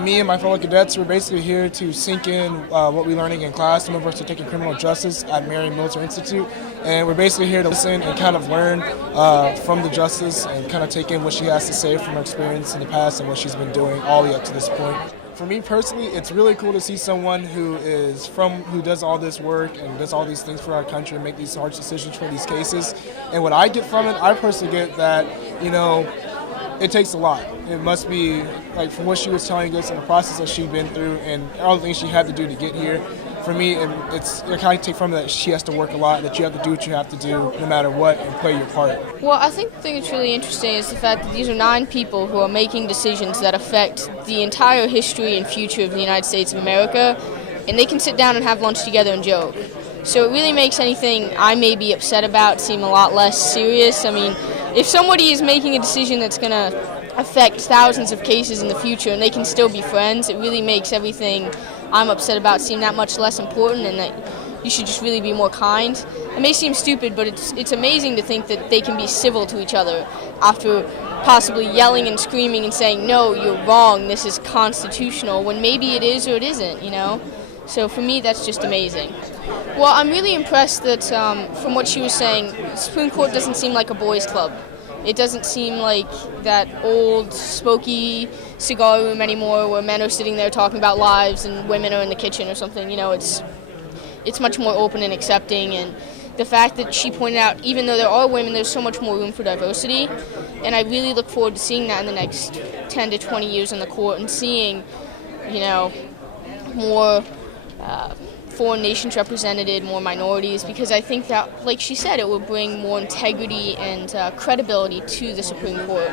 Me and my fellow cadets were basically here to sink in what we're learning in class. Some of us are taking criminal justice at Marion Military Institute, and we're basically here to listen and kind of learn from the justice and kind of take in what she has to say from her experience in the past and what she's been doing all the way up to this point. For me personally, it's really cool to see someone who does all this work and does all these things for our country and make these hard decisions for these cases. And what I get from it, I personally get that, it takes a lot. It must be, like, from what she was telling us and the process that she'd been through and all the things she had to do to get here. For me, I kind of take from that she has to work a lot, that you have to do what you have to do no matter what and play your part. Well, I think the thing that's really interesting is the fact that these are 9 people who are making decisions that affect the entire history and future of the United States of America, and they can sit down and have lunch together and joke. So it really makes anything I may be upset about seem a lot less serious. I mean, if somebody is making a decision that's going to affect thousands of cases in the future and they can still be friends, it really makes everything I'm upset about seem that much less important, and that you should just really be more kind. It may seem stupid, but it's amazing to think that they can be civil to each other after possibly yelling and screaming and saying, no, you're wrong, this is constitutional, when maybe it is or it isn't, So for me, that's just amazing. Well, I'm really impressed that from what she was saying, the Supreme Court doesn't seem like a boys' club. It doesn't seem like that old, smoky cigar room anymore where men are sitting there talking about lives and women are in the kitchen or something. It's much more open and accepting. And the fact that she pointed out, even though there are women, there's so much more room for diversity. And I really look forward to seeing that in the next 10 to 20 years in the court and seeing, more foreign nations represented, more minorities, because I think that, like she said, it will bring more integrity and credibility to the Supreme Court.